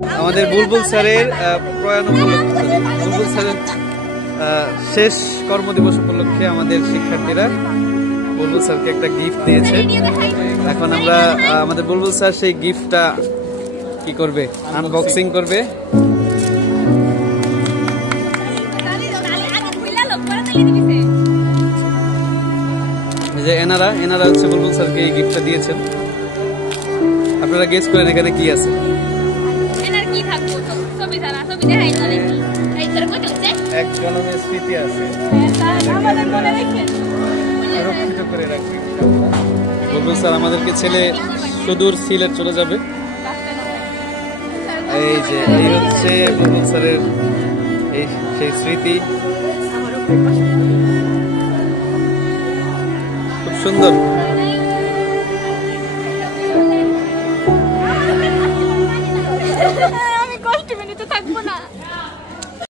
আমাদের বুলবুল স্যারের প্রয়াণ উপলক্ষে বুলবুল স্যারের শেষ কর্মদিবস উপলক্ষে আমাদের শিক্ষার্থীরা বুলবুল স্যারকে একটা গিফট দিয়েছে। এখন আমরা আমাদের বুলবুল স্যার সেই গিফটটা কি করবে, আনবক্সিং করবে। যে এনারা হচ্ছে বুলবুল স্যারকে এই গিফটটা দিয়েছেন। আপনারা গেস করেন এখানে কি আছে। এক জনমের স্মৃতি আছে, রক্ষিত করে রাখবে। বুলবুল স্যার আমাদেরকে ছেলে সুদূর সিলেট চলে যাবে। এই যে এই হচ্ছে বুলবুল স্যারের এই সেই স্মৃতি, খুব সুন্দর। আমি কষ্ট মেনে তো থাকবো না।